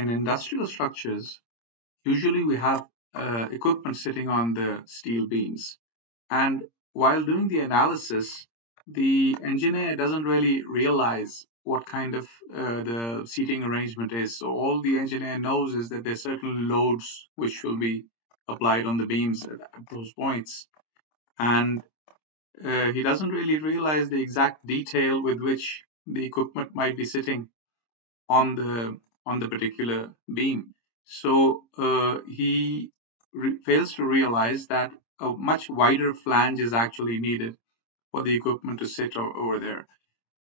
in industrial structures, usually we have equipment sitting on the steel beams. And while doing the analysis, the engineer doesn't really realize what kind of the seating arrangement is. So all the engineer knows is that there's certain loads which will be applied on the beams at those points. And he doesn't really realize the exact detail with which the equipment might be sitting on the particular beam. So he fails to realize that a much wider flange is actually needed for the equipment to sit over there.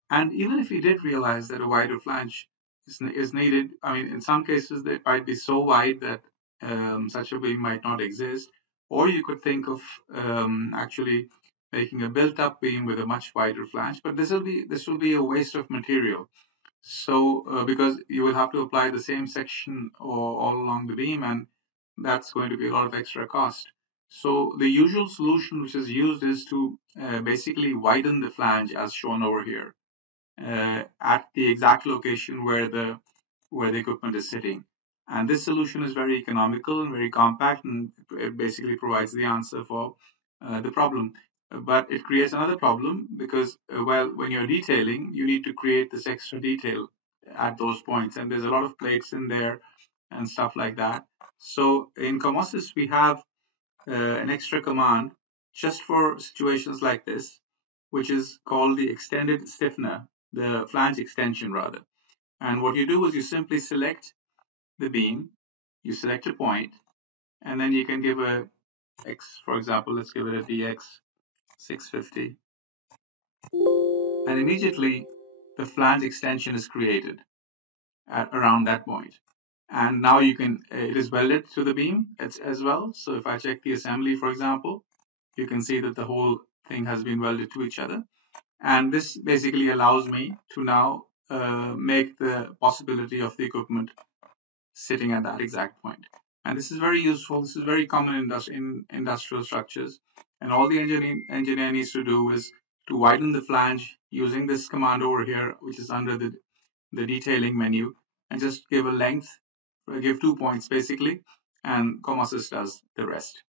And even if he did realize that a wider flange is needed, I mean, in some cases they might be so wide that such a beam might not exist. Or you could think of actually making a built-up beam with a much wider flange, but this will be a waste of material. So, because you will have to apply the same section all along the beam, and that's going to be a lot of extra cost. So, the usual solution which is used is to basically widen the flange as shown over here at the exact location where the equipment is sitting. And this solution is very economical and very compact, and it basically provides the answer for the problem. But it creates another problem because, well, when you're detailing, you need to create this extra detail at those points, and there's a lot of plates in there and stuff like that. So in COMOSYS, we have an extra command just for situations like this, which is called the extended stiffener, the flange extension rather. And what you do is you simply select the beam, you select a point, and then you can give a X, for example, let's give it a DX 650. And immediately the flange extension is created at around that point. And now you can, it is welded to the beam as well. So if I check the assembly, for example, you can see that the whole thing has been welded to each other. And this basically allows me to now make the possibility of the equipment sitting at that exact point. And this is very useful. This is very common in industrial structures. And all the engineer needs to do is to widen the flange using this command over here, which is under the detailing menu, and just give a length, give 2 points basically, and COMOSYS does the rest.